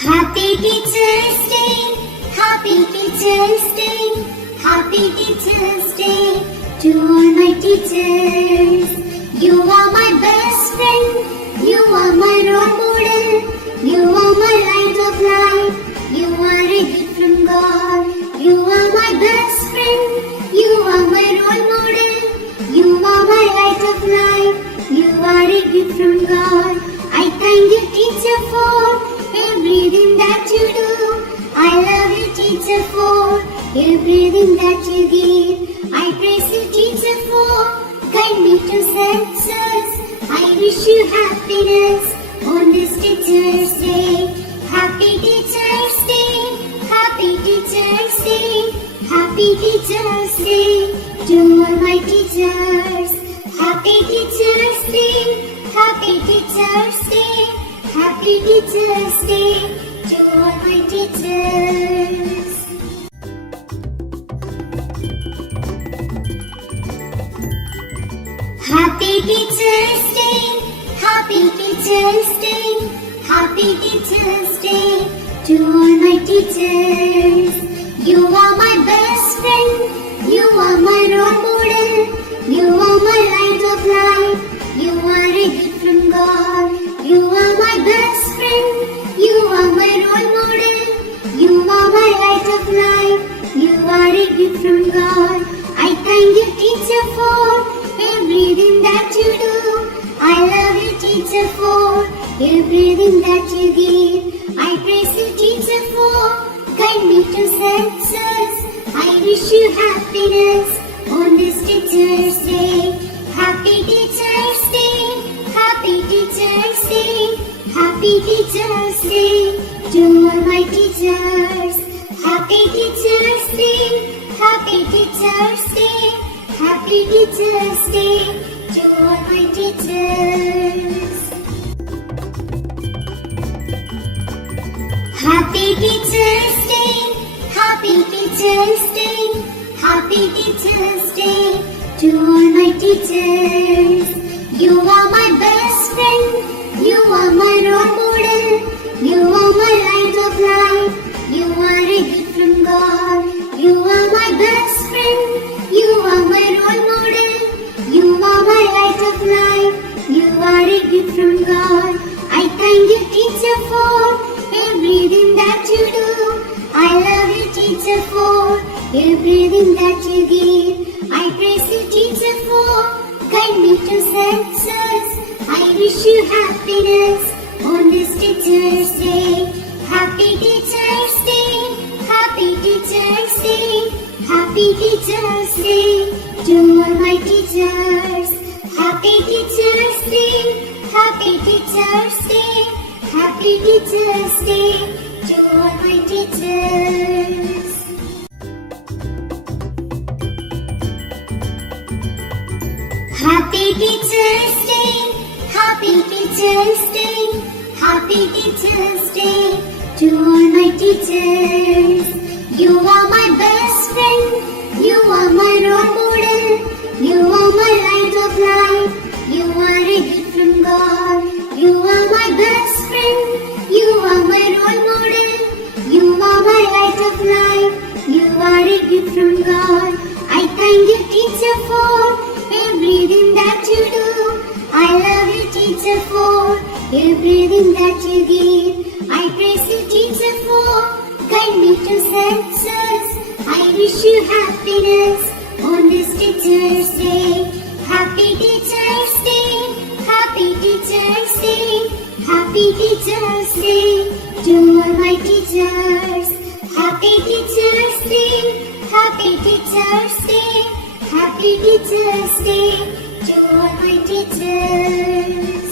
Happy Teacher's Day, Happy Teacher's Day, Happy Teacher's Day to all my teachers. You are my best friend, you are my role model, you are my light of life, you are a gift from God. You are my best friend, you are my role model, you are my light of life, you are a gift from God. I thank you, teacher, for everything that you do. I love you, teacher, for everything that you give. I praise you, teacher, for guide me to success. I wish you happiness on this Teacher's Day. Happy Teacher's Day, Happy Teacher's Day, Happy Teacher's Day to all my teachers. Happy Teacher's Day, Happy Teacher's Day, Happy Teacher's Day to all my teachers. Happy Teacher's Day, Happy Teacher's Day, Happy Teacher's Day to all my teachers. You are my best friend, you are my role model, you are my light of life, you are a gift from God. You are my best friend, you are my role model, you are my light of life, you are a gift from God. I thank you, teacher, for everything that you do. I love you, teacher, for everything that you give. I praise you, teacher, for guide me to success. I wish you happiness on this Teacher's Day. Happy Teacher's Day, Happy Teacher's Day, Happy Teacher's Day to all my teachers. Happy Teacher's Day, Happy Teacher's Day, Happy Teacher's Day to all my teachers. Happy Teacher's Day, Happy Teacher's Day, Happy Teacher's Day to all my teachers. You are my best friend, you are my role model, you are my light of life, you are a gift from God. You are my best friend, you are my role model, you are my light of life, you are a gift from God. I thank you, teacher, for everything that you do. I love you, teacher, for everything that you give. I praise you, teacher, for guide me to success. I wish you happiness on this Teacher's Day. Happy Teacher's Day, Happy Teacher's Day, Happy Teacher's Day to all my teachers. Happy Teacher's Day, Happy Teacher's Day, Happy Teacher's Day to all my teachers. Happy Teacher's Day, Happy Teacher's Day, Happy Teacher's Day to all my teachers. You are my best friend, you are my role model, you are my light of life, you are a gift from God. You are my best friend, you are my role model, you are my light of life, you are a gift from God. I thank you, teacher, for everything that you do. I love you, teacher, for everything that you give. I praise you, teacher, for guide me to success. I wish you happiness on this Teacher's Day. Happy Teacher's Day, Happy Teacher's Day, Happy Teacher's Day to all my teachers. Happy Teacher's Day, Happy Teacher's Day, Happy Teacher's Day to all my teachers.